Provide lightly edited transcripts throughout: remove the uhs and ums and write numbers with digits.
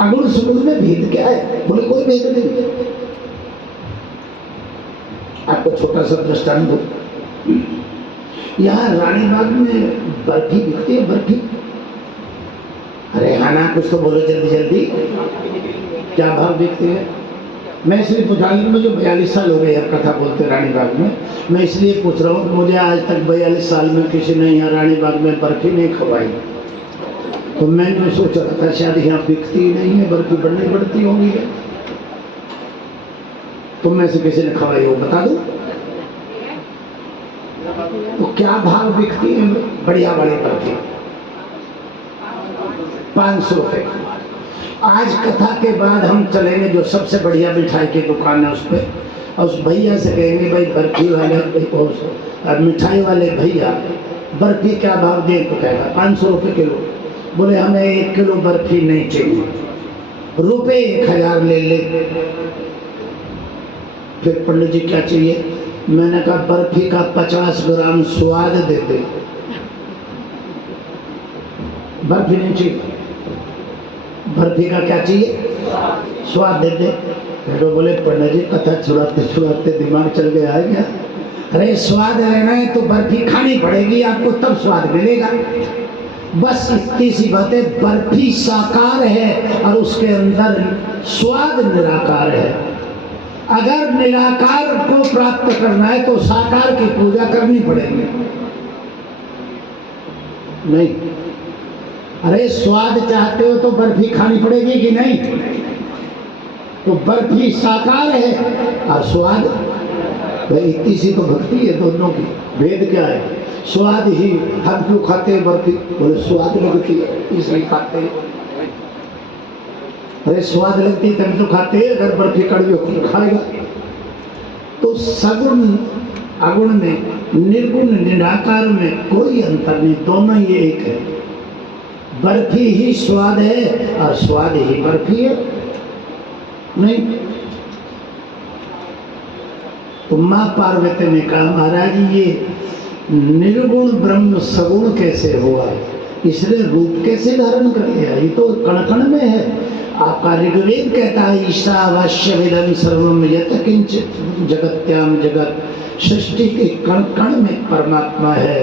अगुण सुगुण में भेद क्या है? बोले कोई भेद नहीं। आपको छोटा सा दृष्टांत दो, यहाँ रानीबाग में बर्फी बिकती है, बर्फी। अरे हाँ ना, कुछ तो बोलो जल्दी जल्दी, क्या भाव बिकती है? मैं इसलिए पूछा, मुझे 42 साल हो गए यार कथा बोलते रानीबाग में। मैं इसलिए पूछ रहा हूँ कि मुझे आज तक 42 साल में किसी ने यहाँ रानीबाग में बर्फी नहीं खवाई। तो मैंने सोचा था शायद यहाँ बिकती ही नहीं है, बर्फी बढ़नी बढ़ती होगी। तो मैं से किसी ने खवाई हो बता दो। तो क्या भाव बिकती है बढ़िया वाली बर्फी? 500 रुपए। आज कथा के बाद हम चलेंगे जो सबसे बढ़िया मिठाई की दुकान है उस पर, और उस भैया से कहेंगे भाई बर्फी वाले, मिठाई वाले भैया बर्फी क्या भाव दे? तो कहेगा 500 रुपये किलो। बोले हमें 1 किलो बर्फी नहीं चाहिए, रुपए 1000 ले ले। फिर पंडित जी क्या चाहिए? मैंने कहा बर्फी का 50 ग्राम स्वाद दे दे। बर्फी नहीं चाहिए, बर्फी का क्या चाहिए? स्वाद दे दे। तो बोले पंडित जी कथा छुड़ाते छुड़ाते दिमाग चल गया है क्या? अरे स्वाद लेना है तो बर्फी खानी पड़ेगी आपको, तब स्वाद मिलेगा। बस इतनी सी बात है, बर्फी साकार है और उसके अंदर स्वाद निराकार है। अगर निराकार को प्राप्त करना है तो साकार की पूजा करनी पड़ेगी। नहीं, अरे स्वाद चाहते हो तो बर्फी खानी पड़ेगी कि नहीं? तो बर्फी साकार है और स्वाद, भाई इतनी सी तो भक्ति है दोनों की। भेद क्या है? स्वाद ही, हम क्यों खाते हैं बर्फी? बोले स्वाद लगती है इसलिए खाते हैं। अरे स्वाद लगती है तभी तो खाते हैं, अगर बर्फी कड़वी हो खाएगा। तो सगुण अगुण में, निर्गुण निराकार में कोई अंतर नहीं, दोनों ही एक है। बर्फी ही स्वाद है और स्वाद ही बर्फी है। नहीं तो माँ पार्वती ने कहा महाराज ये निर्गुण ब्रह्म सगुण कैसे हुआ? इसने रूप कैसे धारण कर लिया? ये तो कण कण में है। आपका ऋग्वेद कहता है ईशावास्य विदं सर्वम यत किंचित जगत्याम जगत। सृष्टि के कण कण में परमात्मा है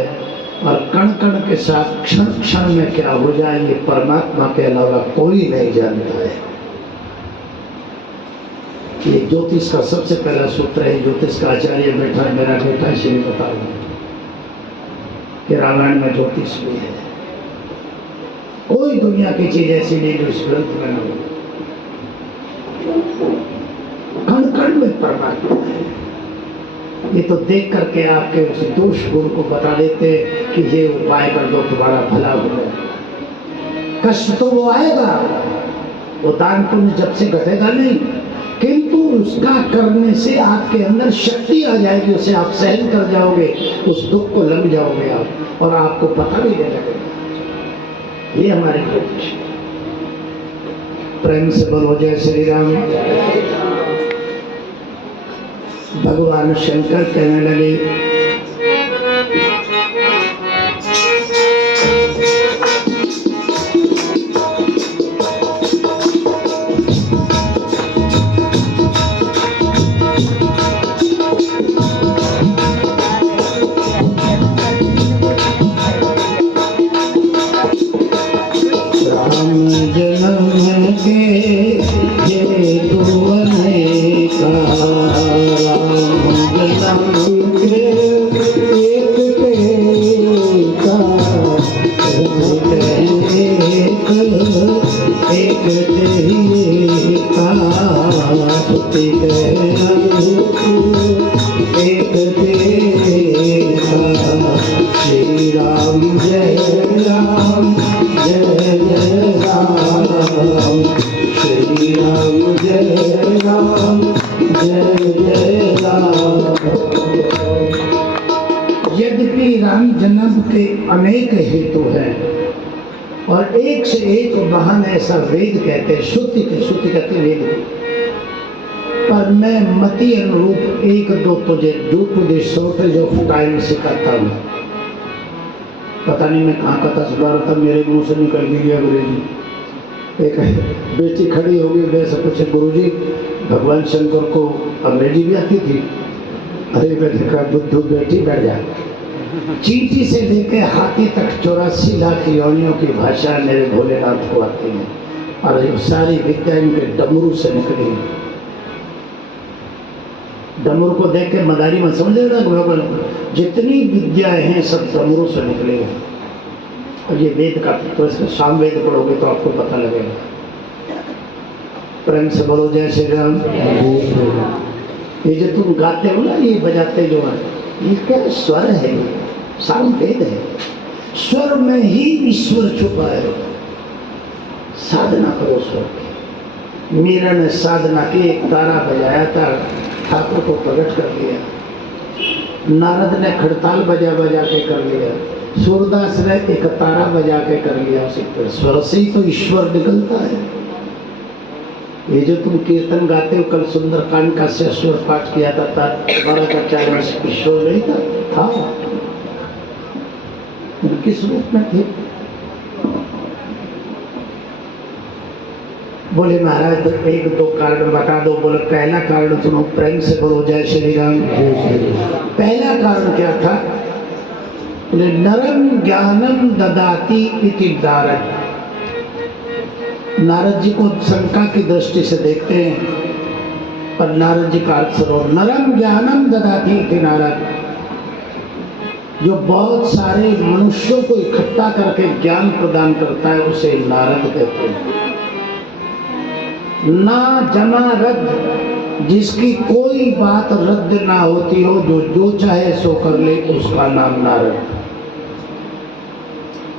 और कण कण के साथ क्षण क्षण में क्या हो जाए ये परमात्मा के अलावा कोई नहीं जानता है। ये ज्योतिष का सबसे पहला सूत्र है। ज्योतिष का आचार्य बैठा है, मेरा बेटा, इसलिए बता रहा हूं कि रामायण में ज्योतिष भी है। कोई दुनिया की चीज ऐसी नहीं जो इस ग्रंथ में न हो। कण कण में परमात्मा है। ये तो देख करके आपके उस दोष गुण को बता देते कि ये उपाय कर दो तुम्हारा भला हो। कष्ट तो वो आएगा, वो दान पुण्य जब से घटेगा नहीं, किंतु उसका करने से आपके अंदर शक्ति आ जाएगी, उसे आप सहन कर जाओगे, उस दुख को लग जाओगे आप, और आपको पता भी नहीं लगेगा। ये हमारे ज्योतिष। प्रेम से बोलो जय श्री राम। भगवान शंकर कहने लगे अनेक हेतु हैं और एक से एक बहाने ऐसा वेद कहते हैं, श्रुति कहते हैं वेद। पर मैं मति अनुरूप एक दो तुझे उपदेश जो टाइम सिखाता हूँ। पता नहीं मैं कहाँ कथा सुना रहा था, मेरे मुंह से निकल गई अंग्रेजी। एक बेटी खड़ी होगी, मेरे से पूछे गुरुजी भगवान शंकर को अंग्रेजी भी आती थी? अरे मैंने कहा बुद्धू बेटी बैठ जा, चींटी से लेके हाथी तक 84 लाख योनियों की भाषा मेरे भोलेनाथ को आती है, और ये सारी विद्या इनके डमरू से निकली है। डमरू को देख के मदारी में समझ लेना, जितनी विद्याएं हैं सब डमरू से निकली है। और ये वेद का तो इसका सामवेद पढ़ोगे तो आपको पता लगेगा। प्रेम से बोलो जय श्री राम। ये जो तुम गाते हो ना, ये बजाते जो है, ये क्या स्वर है? सामवेद है। स्वर में ही ईश्वर छुपा है। साधना करो स्वर की। मीरा ने साधना की, एक तारा बजाया था, ठाकुर को प्रकट कर दिया। नारद ने खड़ताल बजा बजा के कर लिया। सूरदास ने एक तारा बजा के कर लिया। उसी पर स्वर से ही तो ईश्वर निकलता है। ये जो तुम कीर्तन गाते हो, कल सुंदरकांड का स्वर पाठ किया था, 12 वर्ष ईश्वर नहीं था? किस रूप में थे? बोले महाराज तो एक दो कारण बता दो। बोले पहला कारण सुनो, प्रेम से बोलो जय श्री राम। पहला कारण क्या था? बोले नरम ज्ञानम ददाति इति नारद। नारद जी को शंका की दृष्टि से देखते हैं, पर नारद जी का अर्थ सुनो, नरम ज्ञानम ददाति इति नारद। जो बहुत सारे मनुष्यों को इकट्ठा करके ज्ञान प्रदान करता है, उसे नारद कहते हैं। ना जमा रद्द, जिसकी कोई बात रद्द ना होती हो, जो चाहे सो कर ले, उसका नाम नारद।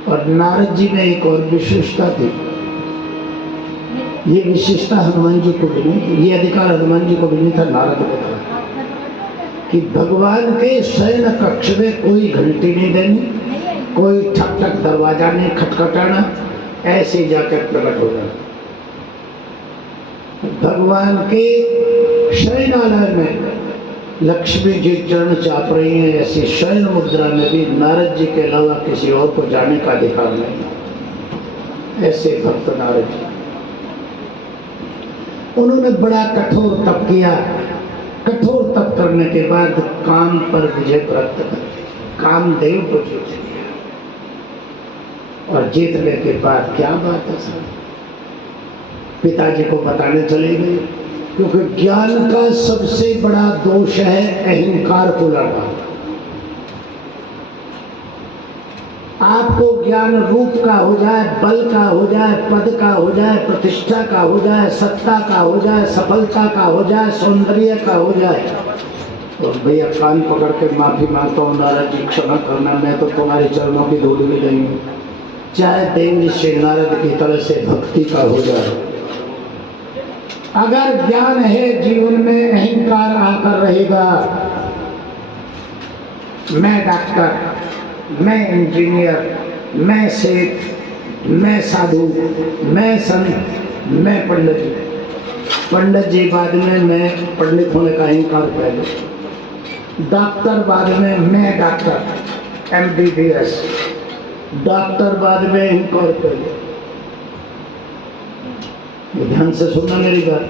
और नारद जी में एक और विशेषता थी। ये विशेषता हनुमान जी को भी नहीं थी, ये अधिकार हनुमान जी को भी नहीं था, नारद को था, कि भगवान के शयन कक्ष में कोई घंटी नहीं देनी, कोई ठक ठक दरवाजा नहीं खटखटाना, ऐसे जाकर प्रकट हो जाना। भगवान के शयनालय में लक्ष्मी जी चरण चाप रही हैं, ऐसी शयन मुद्रा में भी नारद जी के अलावा किसी और को जाने का अधिकार नहीं। ऐसे भक्त नारद जी, उन्होंने बड़ा कठोर तप किया। कठोर तप करने के बाद काम पर विजय प्राप्त कर, कामदेव को जीत लिया। और जीतने के बाद क्या बात है सर, पिताजी को बताने चले गए, क्योंकि ज्ञान का सबसे बड़ा दोष है अहंकार को लड़ना। आपको ज्ञान रूप का हो जाए, बल का हो जाए, पद का हो जाए, प्रतिष्ठा का हो जाए, सत्ता का हो जाए, सफलता का हो जाए, सौंदर्य का हो जाए, तो भैया कान पकड़ के माफी मांगता हूँ, नारद जी क्षमा करना, मैं तो तुम्हारे चरणों की धूल भी नहीं हूँ। चाहे देव श्री नारद की तरह से भक्ति का हो जाए। अगर ज्ञान है जीवन में, अहंकार आकर रहेगा, मैं डॉक्टर, मैं इंजीनियर, मैं सेठ, मैं साधु, मैं संत, मैं पंडित जी। पंडित जी बाद में, मैं पंडित होने का अहंकार पहले। डॉक्टर बाद में, मैं डॉक्टर, MBBS। डॉक्टर बाद में, अहंकार पहले। ध्यान से सुनना मेरी बात,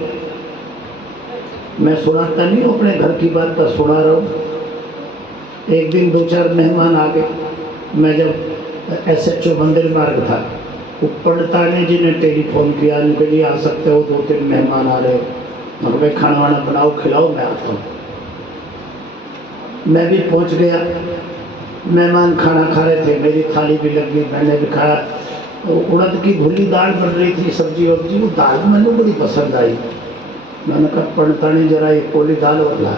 मैं सुनाता नहीं हूँ, अपने घर की बात का सुना रहा हूँ। एक दिन 2-4 मेहमान आ गए। मैं जब SHO मंदिर मार्ग था, पंडितानी जी ने टेलीफोन किया, उनके लिए आ सकते हो, 2-3 मेहमान आ रहे हो, मैं खाना वाना बनाओ खिलाओ, मैं आता हूँ। मैं भी पहुँच गया। मेहमान खाना खा रहे थे, मेरी थाली भी लग गई, मैंने भी खाया। उड़द की भुली दाल बन रही थी, सब्जी वब्जी, वो दाल मैंने बड़ी पसंद आई। मैंने कहा पंडितानी जरा एक कोली दाल और ला।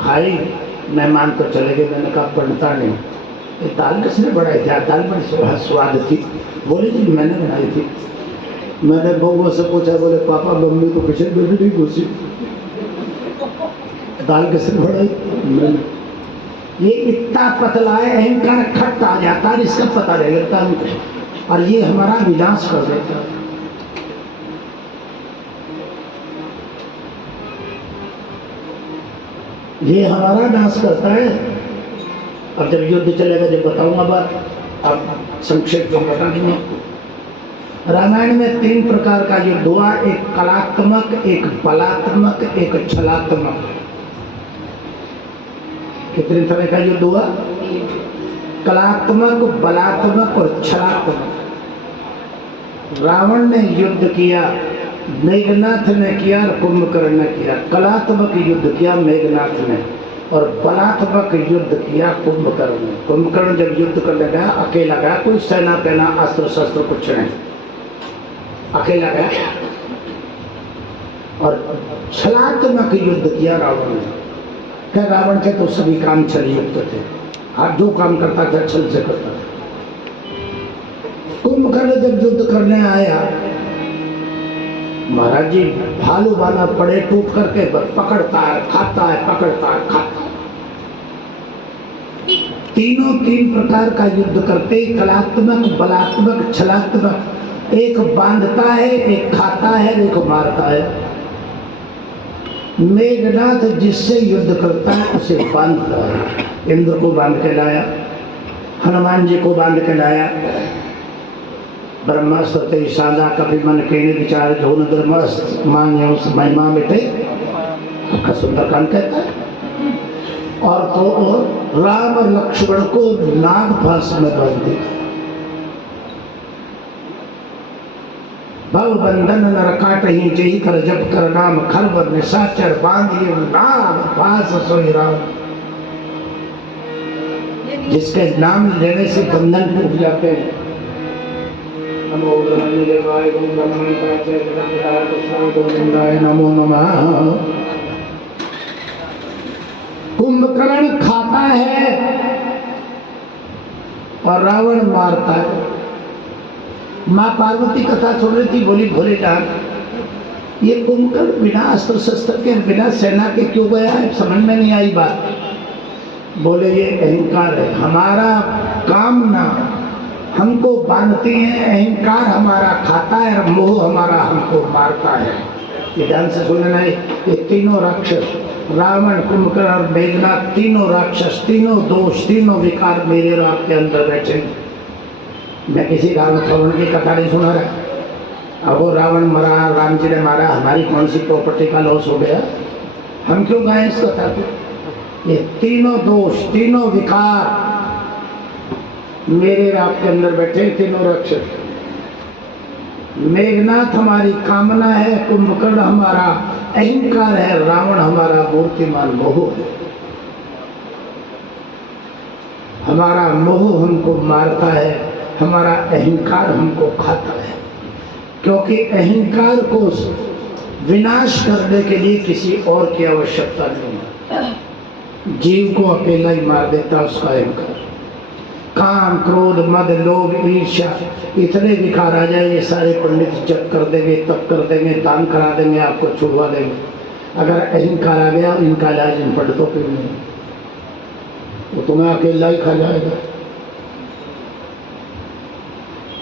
खाई, मेहमान तो चले गए। मैंने कहा पंडितानी ये दाल किसने बनाई थी? दाल बड़ी स्वाद थी। बोले जी मैंने बनाई थी। मैंने बहू से पूछा, बोले पापा मम्मी तो किचन में भी नहीं घुसी, दाल किसने बनाई? मैंने। ये इतना पतला है, अहंकार खट्टा आ जाता है, इसका पता नहीं लगता हमको, और ये हमारा विनाश कर देता है। ये हमारा नाश करता है। अब जब युद्ध चलेगा, जब बताऊंगा बात, अब संक्षेप में बता दूंगा। रामायण में 3 प्रकार का युद्ध हुआ, एक कलात्मक, एक बलात्मक, एक छलात्मक। कितने तरह का युद्ध हुआ? कलात्मक, बलात्मक और छलात्मक। रावण ने युद्ध किया, मेघनाथ ने किया और कुंभकर्ण ने किया। कलात्मक युद्ध किया मेघनाथ ने और बलात्मक युद्ध किया कुंभकर्ण ने। कुंभकर्ण जब युद्ध करने गया अकेला गया, कोई सेना पेना अस्त्र शस्त्र कुछ नहीं, अकेला गया। और छलात्मक युद्ध किया रावण ने। क्या रावण के तो सभी काम छल युक्त थे, आप जो काम करता था छल से करता था। कुंभकर्ण जब युद्ध करने आया, महाराज जी भालू बाना पड़े टूट करके पकड़ता है, खाता है, पकड़ता है, खाता है। तीनों 3 प्रकार का युद्ध करते, कलात्मक, बलात्मक, छलात्मक। एक बांधता है, एक खाता है, एक मारता है। मेघनाथ जिससे युद्ध करता है उसे बांधता है। इंद्र को बांध के लाया, हनुमान जी को बांध के लाया। ब्रह्मास्त्र ते सादा कभी मन के विचार जो न धर्मस्त्र मान्य उस महिमा मिटे, आपका सुंदरकांड कहता है। और तो और राम और लक्ष्मण को नाग फांस में बांध दिया। भव बंधन नर काटहि जेहि कर जप कर नाम खरब निशाचर बांधिए नाग फांस सोई राम। जिसके नाम लेने से बंधन टूट जाते हैं। नमो देवाय गोविंदाय नमो नमः। कुंभकर्ण खाता है और रावण मारता है। माँ पार्वती कथा सुन रही थी, बोली भोलेनाथ ये कुंभकर्ण बिना अस्त्र शस्त्र के, बिना सेना के क्यों गया है? समझ में नहीं आई बात। बोले ये अहंकार है, हमारा कामना हमको बांधती है, अहंकार हमारा खाता है और मोह हमारा हमको मारता है। ये ध्यान से सुनना है। ये तीनों राक्षस, रावण, कुंभकर्ण और मेघनाथ, तीनों राक्षस, तीनों दोष, तीनों विकार मेरे और आपके अंदर बैठे। मैं किसी रावण की कथा नहीं सुना रहा। अब वो रावण मरा, राम जी ने मारा, हमारी कौन सी प्रॉपर्टी का लॉस हो गया? हम क्यों गाएं इस कथा को? ये तीनों दोष, तीनों विकार मेरे आपके अंदर बैठे, तीनों राक्षस। मेघनाथ हमारी कामना है, कुंभकर्ण हमारा अहंकार है, रावण हमारा मूर्तिमान मोह है। हमारा मोह हमको मारता है, हमारा अहंकार हमको खाता है। क्योंकि अहंकार को विनाश करने के लिए किसी और की आवश्यकता नहीं है। जीव को अकेला ही मार देता उसका अहंकार। काम, क्रोध, मद, लोभ, ईर्ष्या, इतने विकार आ जाए, ये सारे पंडित जप कर देंगे, तप कर देंगे, दान करा देंगे, आपको छुड़वा देंगे। अगर अहंकार आ गया, इनका इलाज इन पंडितों पे नहीं, वो तुम्हें अकेला ही खा जाएगा।